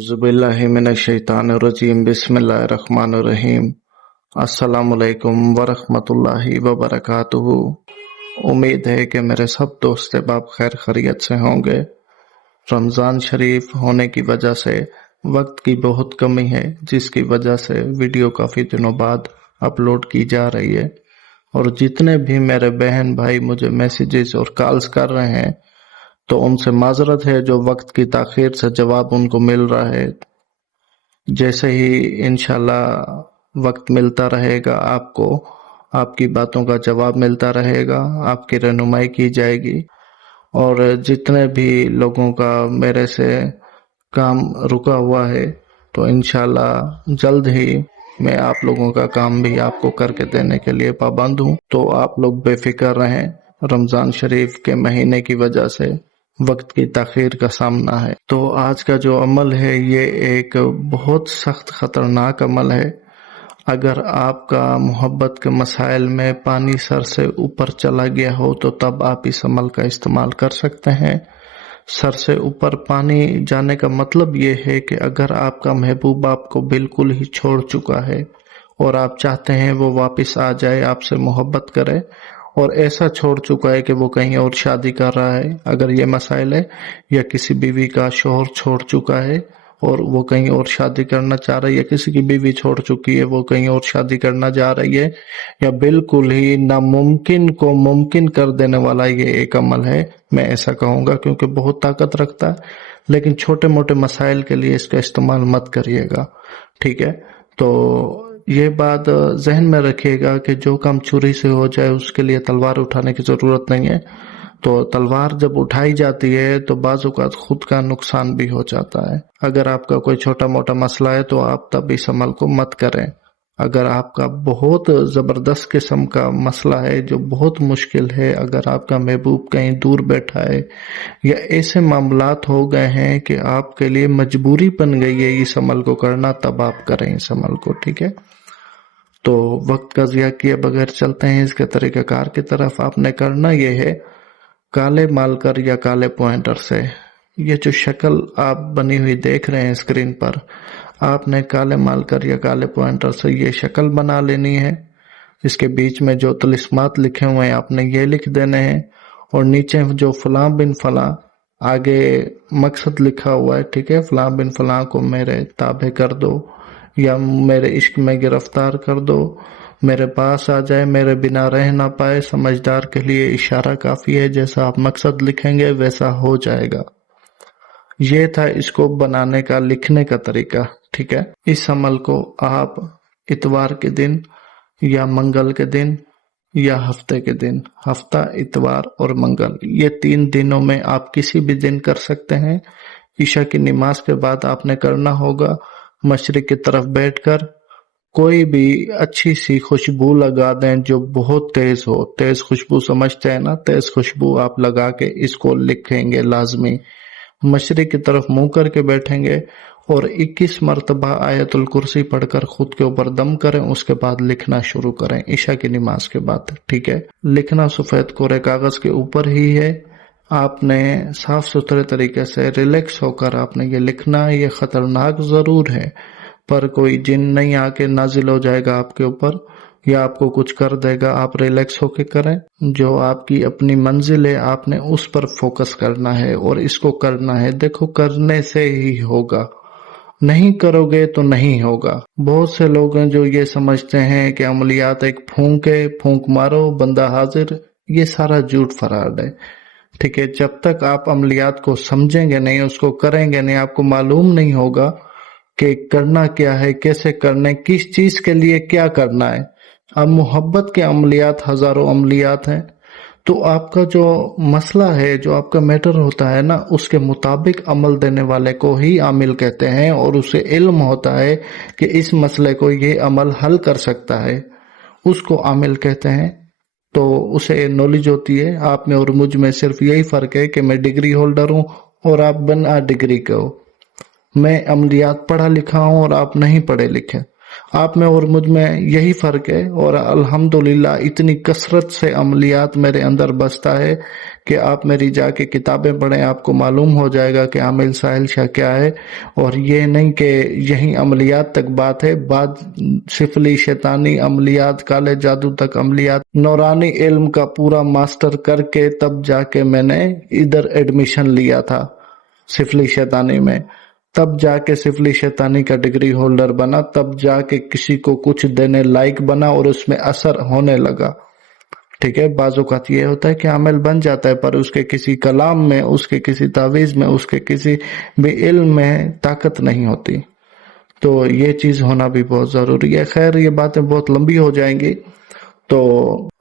ज़ुबिल्लाहिमिनश्शैतानिर्रजीम बिस्मिल्लाहिर्रहमानिर्रहीम। अस्सलामुअलैकुम वरहमतुल्लाहि वबरकातुहू। उम्मीद है कि मेरे सब दोस्त अहबाब खैर खैरियत से होंगे। रमज़ान शरीफ होने की वजह से वक्त की बहुत कमी है, जिसकी वजह से वीडियो काफ़ी दिनों बाद अपलोड की जा रही है। और जितने भी मेरे बहन भाई मुझे मैसेजेस और कॉल्स कर रहे हैं तो उनसे माजरत है जो वक्त की ताख़ीर से जवाब उनको मिल रहा है। जैसे ही इंशाल्लाह वक्त मिलता रहेगा आपको आपकी बातों का जवाब मिलता रहेगा, आपकी रहनुमाई की जाएगी। और जितने भी लोगों का मेरे से काम रुका हुआ है तो इंशाल्लाह जल्द ही मैं आप लोगों का काम भी आपको करके देने के लिए पाबंद हूँ। तो आप लोग बेफिक्र रहें, रमज़ान शरीफ के महीने की वजह से वक्त की ताख़ीर का सामना है। तो आज का जो अमल है ये एक बहुत सख्त ख़तरनाक अमल है। अगर आपका मोहब्बत के मसाइल में पानी सर से ऊपर चला गया हो तो तब आप इस अमल का इस्तेमाल कर सकते हैं। सर से ऊपर पानी जाने का मतलब ये है कि अगर आपका महबूब आपको बिल्कुल ही छोड़ चुका है और आप चाहते हैं वो वापस आ जाए, आपसे मोहब्बत करे, और ऐसा छोड़ चुका है कि वो कहीं और शादी कर रहा है, अगर ये मसाइल है, या किसी बीवी का शोहर छोड़ चुका है और वो कहीं और शादी करना चाह रही है, किसी की बीवी छोड़ चुकी है वो कहीं और शादी करना जा रही है, या बिल्कुल ही नामुमकिन को मुमकिन कर देने वाला ये एक अमल है, मैं ऐसा कहूँगा, क्योंकि बहुत ताकत रखता है। लेकिन छोटे मोटे मसाइल के लिए इसका इस्तेमाल मत करिएगा, ठीक है। तो ये बात जहन में रखिएगा कि जो काम छुरी से हो जाए उसके लिए तलवार उठाने की ज़रूरत नहीं है। तो तलवार जब उठाई जाती है तो बाज़ औक़ात खुद का नुकसान भी हो जाता है। अगर आपका कोई छोटा मोटा मसला है तो आप तब इस अमल को मत करें। अगर आपका बहुत ज़बरदस्त किस्म का मसला है जो बहुत मुश्किल है, अगर आपका महबूब कहीं दूर बैठा है या ऐसे मामलात हो गए हैं कि आपके लिए मजबूरी बन गई है इस अमल को करना, तब आप करें इस अमल को, ठीक है। तो वक्त का ज़िया किए बगैर चलते हैं इसके तरीक़ाकार की तरफ। आपने करना ये है, काले मार्कर या काले पॉइंटर से ये जो शक्ल आप बनी हुई देख रहे हैं स्क्रीन पर, आपने काले मार्कर या काले पॉइंटर से ये शक्ल बना लेनी है। इसके बीच में जो तलिस्मात लिखे हुए हैं आपने ये लिख देने हैं, और नीचे जो फलां बिन फलां आगे मकसद लिखा हुआ है, ठीक है, फलां बिन फलां को मेरे ताबे कर दो या मेरे इश्क में गिरफ्तार कर दो, मेरे पास आ जाए, मेरे बिना रह ना पाए। समझदार के लिए इशारा काफ़ी है, जैसा आप मकसद लिखेंगे वैसा हो जाएगा। ये था इसको बनाने का, लिखने का तरीका, ठीक है। इस अमल को आप इतवार के दिन या मंगल के दिन या हफ्ते के दिन, हफ्ता, इतवार और मंगल, ये 3 दिनों में आप किसी भी दिन कर सकते हैं। ईशा की नमाज के बाद आपने करना होगा। मशरिक की तरफ बैठकर कोई भी अच्छी सी खुशबू लगा दें जो बहुत तेज हो। तेज खुशबू समझते हैं ना, तेज खुशबू आप लगा के इसको लिखेंगे लाजमी। मशरिक की तरफ मुंह करके बैठेंगे और 21 मरतबा आयतुल कुर्सी पढ़कर खुद के ऊपर दम करें, उसके बाद लिखना शुरू करें ईशा की नमाज के बाद, ठीक है। लिखना सफेद कोरे कागज के ऊपर ही है। आपने साफ सुथरे तरीके से रिलैक्स होकर आपने ये लिखना है। ये खतरनाक जरूर है, पर कोई जिन नहीं आके नाजिल हो जाएगा आपके ऊपर या आपको कुछ कर देगा। आप रिलैक्स होके करें। जो आपकी अपनी मंजिल है आपने उस पर फोकस करना है और इसको करना है। देखो, करने से ही होगा, नहीं करोगे तो नहीं होगा। बहुत से लोग हैं जो ये समझते हैं कि अमलियात एक फूंक है, फूंक मारो बंदा हाजिर। ये सारा झूठ फराड है, ठीक है। जब तक आप अमलियात को समझेंगे नहीं, उसको करेंगे नहीं, आपको मालूम नहीं होगा कि करना क्या है, कैसे करना, किस चीज के लिए क्या करना है। अब मोहब्बत के अमलियात हजारों अमलियात हैं, तो आपका जो मसला है, जो आपका मैटर होता है ना, उसके मुताबिक अमल देने वाले को ही आमिल कहते हैं, और उसे इल्म होता है कि इस मसले को ये अमल हल कर सकता है, उसको आमिल कहते हैं। तो उसे नॉलेज होती है। आप में और मुझ में सिर्फ यही फर्क है कि मैं डिग्री होल्डर हूँ और आप बिना डिग्री के हो। मैं अमलियात पढ़ा लिखा हूँ और आप नहीं पढ़े लिखे। آپ میں اور مجھ میں یہی فرق ہے، اور الحمدللہ اتنی کثرت سے عملیات میرے اندر بستا ہے کہ آپ میری جا کے کتابیں پڑھیں، آپ کو معلوم ہو جائے گا کہ عامل ساحل شاہ کیا ہے۔ اور یہ نہیں کہ یہی عملیات تک بات ہے، بعد سفلی شیطانی عملیات، کالے جادو تک عملیات، نورانی علم کا پورا ماسٹر کر کے تب جا کے میں نے ادھر ایڈمیشن لیا تھا سفلی شیطانی میں، تب جا کے سفلی شیطانی کا ڈگری ہولڈر بنا، تب جا کے کسی کو کچھ دینے لائق بنا اور اس میں اثر ہونے لگا۔ ٹھیک ہے، بعض اوقات یہ ہوتا ہے کہ عامل بن جاتا ہے پر اس کے کسی کلام میں، اس کے کسی تعویذ میں، اس کے کسی بھی علم میں طاقت نہیں ہوتی، تو یہ چیز ہونا بھی بہت ضروری ہے۔ خیر یہ باتیں بہت لمبی ہو جائیں گی، تو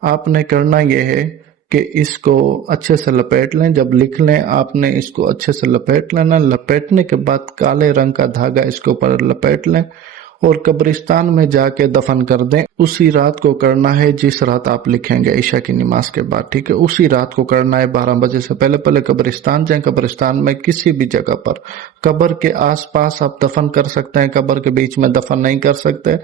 آپ نے کرنا یہ ہے کہ اس کو اچھے سے لپیٹ لیں، جب لکھ لیں آپ نے اس کو اچھے سے لپیٹ لینا، لپیٹنے کے بعد کالے رنگ کا دھاگا اس کے اوپر لپیٹ لیں اور قبرستان میں جا کے دفن کر دیں۔ اسی رات کو کرنا ہے جس رات آپ لکھیں گے عشاء کی نماز کے بعد، ٹھیک ہے، اسی رات کو کرنا ہے 12 بجے سے پہلے پہلے قبرستان جائیں، قبرستان میں کسی بھی جگہ پر، قبر کے آس پاس آپ دفن کر سکتے ہیں، قبر کے بیچ میں دفن نہیں کر سکتے،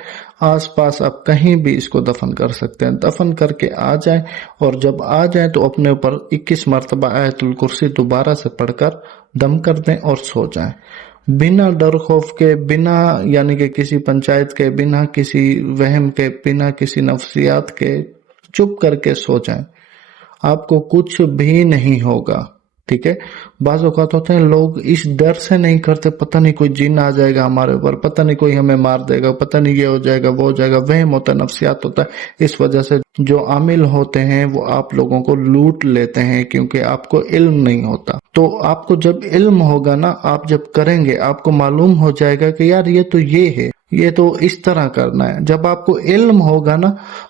آس پاس آپ کہیں بھی اس کو دفن کر سکتے ہیں، دفن کر کے آ جائیں، اور جب آ جائیں تو اپنے اوپر 21 مرتبہ آیت الکرسی دوبارہ سے پڑھ کر دم کر دیں اور سو جائیں، بنا ڈر خوف کے، بنا یعنی کہ کسی پنچایت کے، بنا کسی وہم کے، بنا کسی نفسیات کے، چپ کر کے سو جائیں، آپ کو کچھ بھی نہیں ہوگا۔ ٹھیک ہے، بعض اوقات ہوتے ہیں لوگ اس ڈر سے نہیں کرتے، پتہ نہیں کوئی جن آ جائے گا ہمارے اوپر، پتہ نہیں کوئی ہمیں مار دے گا، پتہ نہیں یہ ہو جائے گا وہ ہو جائے گا، وہم ہوتا ہے، نفسیات ہوتا ہے، اس وجہ سے جو عامل ہوتے ہیں وہ آپ لوگوں کو لوٹ لیتے ہیں کیونکہ آپ کو علم نہیں ہوتا۔ تو آپ کو جب علم ہوگا نا، آپ جب کریں گے آپ کو معلوم ہو جائے گا کہ یار یہ تو یہ ہے، یہ تو اس طرح کرنا ہے۔ جب آپ کو علم ہوگا نا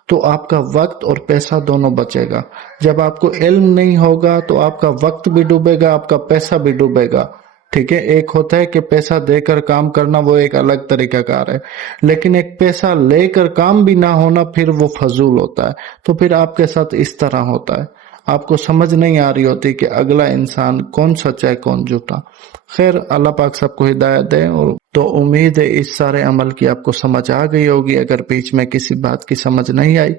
تو آپ کا وقت اور پیسہ دونوں بچے گا، جب آپ کو علم نہیں ہوگا تو آپ کا وقت بھی ڈوبے گا، آپ کا پیسہ بھی ڈوبے گا۔ ٹھیک ہے، ایک ہوتا ہے کہ پیسہ دے کر کام کرنا، وہ ایک الگ طریقہ کار ہے، لیکن ایک پیسہ لے کر کام بھی نہ ہونا پھر وہ فضول ہوتا ہے، تو پھر آپ کے ساتھ اس طرح ہوتا ہے، آپ کو سمجھ نہیں آ رہی ہوتی کہ اگلا انسان کون سچا ہے کون جھوٹا۔ خیر اللہ پاک سب کو ہدایت دے، اور تو امید ہے اس سارے عمل کی آپ کو سمجھ آ گئی ہوگی۔ اگر بیچ میں کسی بات کی سمجھ نہیں آئی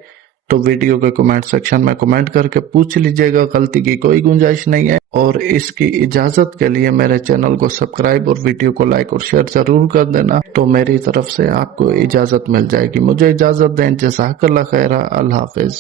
تو ویڈیو کے کمنٹ سیکشن میں کمنٹ کر کے پوچھ لیجئے گا، غلطی کی کوئی گنجائش نہیں ہے۔ اور اس کی اجازت کے لیے میرے چینل کو سبسکرائب اور ویڈیو کو لائک اور شیئر ضرور کر دینا، تو میری طرف سے آپ کو اجازت مل جائے گی۔ مجھے اجازت دیں، جزاک اللہ خیر، اللہ حافظ۔